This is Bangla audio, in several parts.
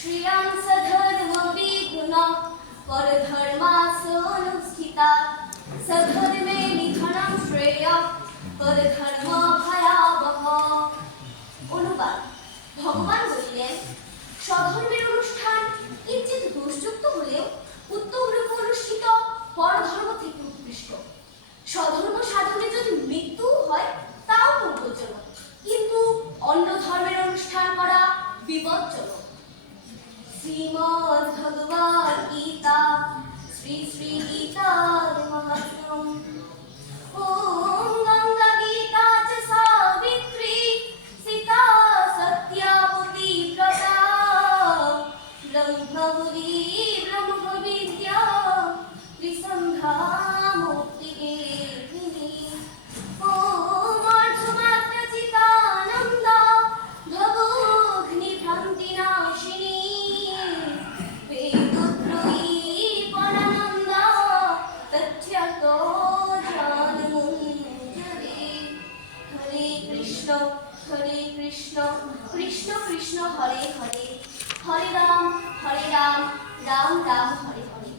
श्रियं सधर्मविगुणा परधर्मासनुष्ठिता सधर्मे निधनं श्रेयः परधर्मभयावह। অনুবাদ। ভগবান বলিলেন, স্বধর্মের অনুষ্ঠান কিঞ্চিত দোষযুক্ত হলেও উত্তমরূপে অনুষ্ঠিত পরধর্ম থেকে উৎকৃষ্ট। স্বধর্ম সাধনে যদি মৃত্যু হয় তাও মঙ্গলজনক, কিন্তু অন্য ধর্মের অনুষ্ঠান করা বিপজ্জনক। শ্রীমদ্ ভগবদ গীতা শ্রী শ্রী গীতার মাহাত্ম্যম। ওম গঙ্গা গীতা চ সাবিত্রী সীতা সত্যাবতী ব্রতা ব্রহ্মবুদ্ধি ব্রহ্মবিদ্যা ত্রিসন্ধ্যা মুক্তিকে তিনি। ওম অর্ধমাত্র চিতানন্দ ভবঘ্নিভ্রান্তি নাশিনী বেদত্রয়ী পরানন্দ তথ্যত জানমঞ্জরি। হরে কৃষ্ণ কৃষ্ণ কৃষ্ণ হরে হরে, হরে রাম রাম রাম হরে হরে।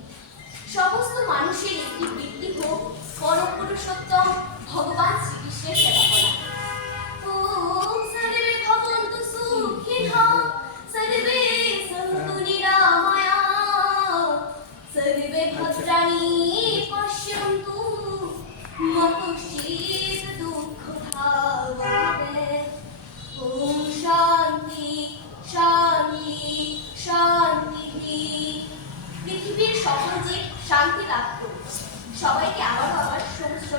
সমস্ত মানুষের একটি বৃত্তি হোক পরম পুরুষোত্তম ভগবান শ্রীকৃষ্ণের সেবা করা। ওম সর্বে ভবন্তু সুখিনঃ সর্বে সন্তু নিরাময়াঃ সর্বে ভদ্রাণি পশ্যন্তু মা কশ্চিৎ দুঃখভাগ্ ভবেৎ। ওম শান্তি শান্তি শান্তি। পৃথিবীর সকল জীব শান্তি লাভ করুক। সবাইকে আবারও সহস্র